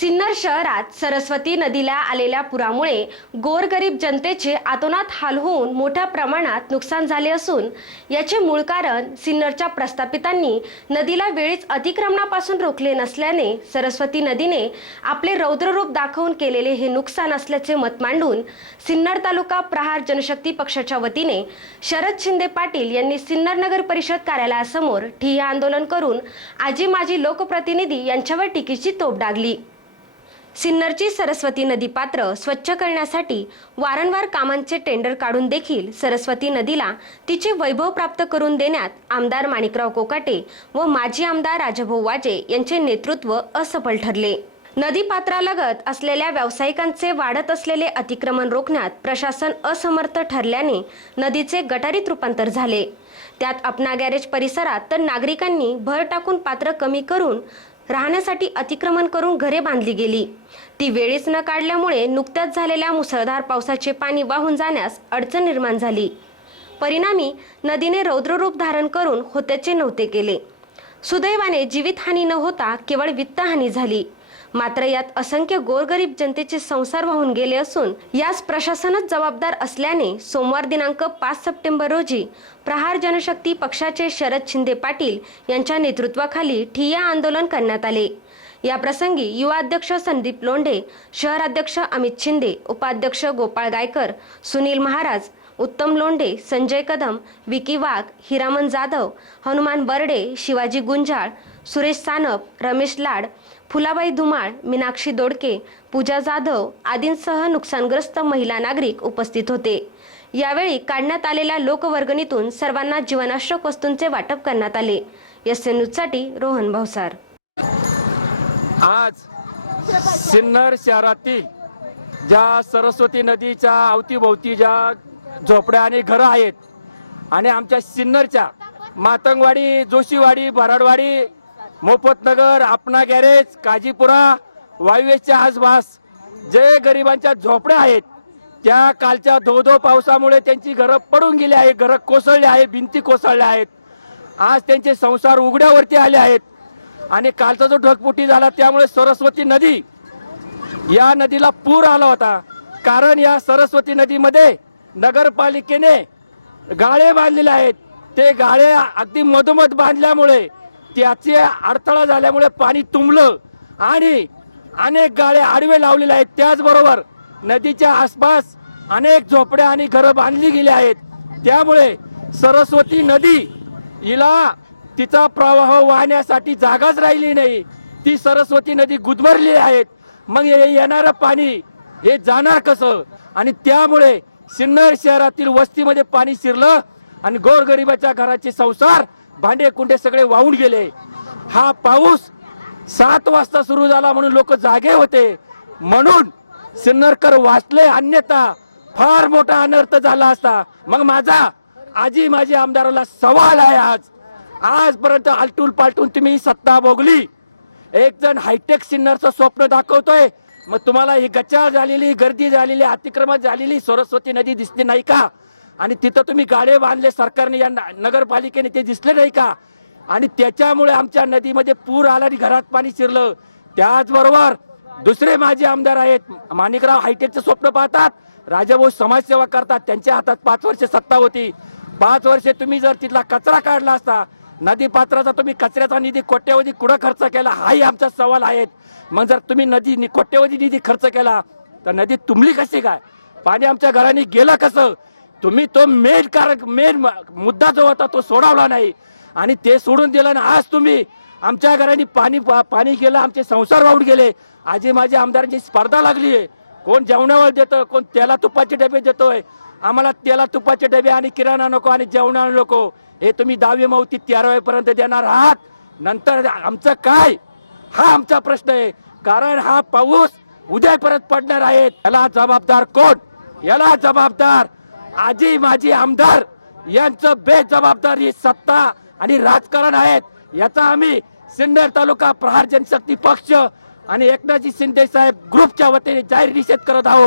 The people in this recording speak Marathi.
सिन्नर शहरात सरस्वती नदीला आलेल्या पुरामुळे गोरगरीब जनतेचे आतोनात हाल होऊन मोठ्या प्रमाणात नुकसान झाले असून याचे मूळ कारण सिन्नरच्या प्रस्थापितांनी नदीला वेळीच अतिक्रमणापासून रोखले नसल्याने सरस्वती नदीने आपले रौद्ररूप दाखवून केलेले हे नुकसान असल्याचे मत मांडून सिन्नर तालुका प्रहार जनशक्ती पक्षाच्या वतीने शरद शिंदे पाटील यांनी सिन्नर नगर परिषद कार्यालयासमोर ठिय्या आंदोलन करून आजी माजी लोकप्रतिनिधी यांच्यावर टीकेची तोप डागली. सिन्नरची सरस्वती नदी पात्र स्वच्छ करण्यासाठी वारंवार कामांचे टेंडर काढून देखील सरस्वती नदीला तिचे वैभव प्राप्त करून देण्यात आमदार माणिकराव कोकाटे व माजी आमदार राजभाऊ वाजे यांचे नेतृत्व असफल ठरले. नदी पात्रालगत असलेल्या व्यावसायिकांचे वाढत असलेले अतिक्रमण रोखण्यात प्रशासन असमर्थ ठरल्याने नदीचे गटारीत रूपांतर झाले. त्यात अपना गॅरेज परिसरात तर नागरिकांनी भर टाकून पात्र कमी करून राहण्यासाठी अतिक्रमण करून घरे बांधली गेली. ती वेळीच न काढल्यामुळे नुकत्याच झालेल्या मुसळधार पावसाचे पाणी वाहून जाण्यास अडचण निर्माण झाली. परिणामी नदीने रौद्ररूप धारण करून होत्याचे नव्हते केले. सुदैवाने जीवितहानी न होता केवळ वित्तहानी झाली. मात्र यात असंख्य गोरगरीब जनतेचे संसार वाहून गेले असून यास प्रशासनच जबाबदार असल्याने सोमवार दिनांक पाच सप्टेंबर रोजी प्रहार जनशक्ती पक्षाचे शरद शिंदे पाटील यांच्या नेतृत्वाखाली ठिय्या आंदोलन करण्यात आले. या प्रसंगी युवा अध्यक्ष संदीप लोंढे शहराध्यक्ष अमित शिंदे उपाध्यक्ष गोपाळ गायकर सुनील महाराज उत्तम लोंढे संजय कदम विकी वाघ हिरामन जाधव हनुमान बर्डे शिवाजी गुंजाळ सुरेश सानप रमेश लाड फुलाबाई धुमाळ मीनाक्षी दोडके पूजा जाधव आदींसह नुकसानग्रस्त महिला नागरिक उपस्थित होते. यावेळी काढण्यात आलेल्या लोकवर्गणीतून सर्वांना जीवनाश्रक वस्तूंचे वाटप करण्यात आले. एस एन न्यूजसाठी रोहन भावसार आज सिन्नर शहरातील ज्या सरस्वती नदीच्या अवतीभोवती ज्या झोपड्या आणि घरं आहेत. आणि आमच्या सिन्नरच्या मातंगवाडी जोशीवाडी भराडवाडी मोफतनगर आपना गॅरेज काजीपुरा वायुवेच्या आसपास जे गरिबांच्या झोपड्या आहेत त्या कालच्या धो धो पावसामुळे त्यांची घरं पडून गेली आहेत घरं कोसळली आहे भिंती कोसळल्या आहेत. आज त्यांचे संसार उघड्यावरती आले आहेत. आणि कालचा जो ढगपुटी झाला त्यामुळे सरस्वती नदी या नदीला पूर आला होता. कारण या सरस्वती नदीमध्ये नगरपालिकेने गाळे बांधलेले आहेत. ते गाळे अगदी मधोमध बांधल्यामुळे त्याचे अडथळा झाल्यामुळे पाणी तुंबलं आणि अनेक गाळे आडवे लावलेले आहेत. त्याचबरोबर नदीच्या आसपास अनेक झोपड्या आणि घरं बांधली गेली आहेत. त्यामुळे सरस्वती नदी हिला तिचा प्रवाह वाहण्यासाठी जागाच राहिली नाही. ती सरस्वती नदी गुदमरली आहेत. मग हे येणारं पाणी हे जाणार कसं? आणि त्यामुळे सिन्नर शहरातील वस्तीमध्ये पाणी शिरलं आणि गोरगरिबाच्या घराचे संसार भांडे कुंडे सगळे वाहून गेले. हा पाऊस सात वाजता सुरू झाला म्हणून लोक जागे होते. म्हणून सिन्नरकर वाचले अन्यथा. फार मोठा अनर्थ झाला असता. मग माझा आजी माझी आमदाराला सवाल आहे आज. आजपर्यंत आलटून पालटून तुम्ही सत्ता भोगली. एक जण हायटेक सिन्नरचं स्वप्न दाखवतोय. मग तुम्हाला ही गच्चा झालेली गर्दी झालेली अतिक्रमण झालेली सरस्वती नदी दिसली नाही का? आणि तिथं तुम्ही गाडे बांधले सरकारने या न- नगरपालिकेने ते दिसले नाही का? आणि त्याच्यामुळे आमच्या नदीमध्ये पूर आला आणि घरात पाणी शिरलं. त्याचबरोबर दुसरे माझे आमदार आहेत माणिकराव हायटेकचं स्वप्न पाहतात. राजाभाऊ समाजसेवा करतात त्यांच्या हातात पाच वर्ष सत्ता होती. पाच वर्षे तुम्ही जर तिथला कचरा काढला असता नदी पात्राचा तुम्ही कचऱ्याचा निधी कोट्यवधी कुठं खर्च केला? हाही आमचा सवाल आहेत. मग जर तुम्ही नदी नि- कोट्यवधी निधी खर्च केला तर नदी तुंबली कशी काय? पाणी आमच्या घराने गेलं कसं? तुम्ही तो मेन कारक मेन मुद्दा जो होता तो सोडवला नाही. आणि ते सोडून दिलं ना आज तुम्ही. आमच्या घराने पाणी पाणी गेलं आमचे संसार वाहून गेले. आजी माझी आमदारांची स्पर्धा लागली आहे कोण जेवणावर देतं कोण त्याला तुपाचे डबे देतोय. आम्हाला तेला तुपाचे डबे आणि किराणा नको आणि जेवणा नको. हे तुम्ही दहावी मावती तेरावीपर्यंत देणार आहात. नंतर आमचं काय? हा आमचा प्रश्न आहे. कारण हा पाऊस उद्या परत पडणार आहे. याला जबाबदार कोण? याला जबाबदार आजी माझी आमदार यांचं बेजबाबदार ही सत्ता आणि राजकारण आहेत. याचा आम्ही सिन्नर तालुका प्रहार जनशक्ती पक्ष आणि एकनाथजी शिंदे साहेब ग्रुपच्या वतीने जाहीर निषेध करत आहोत.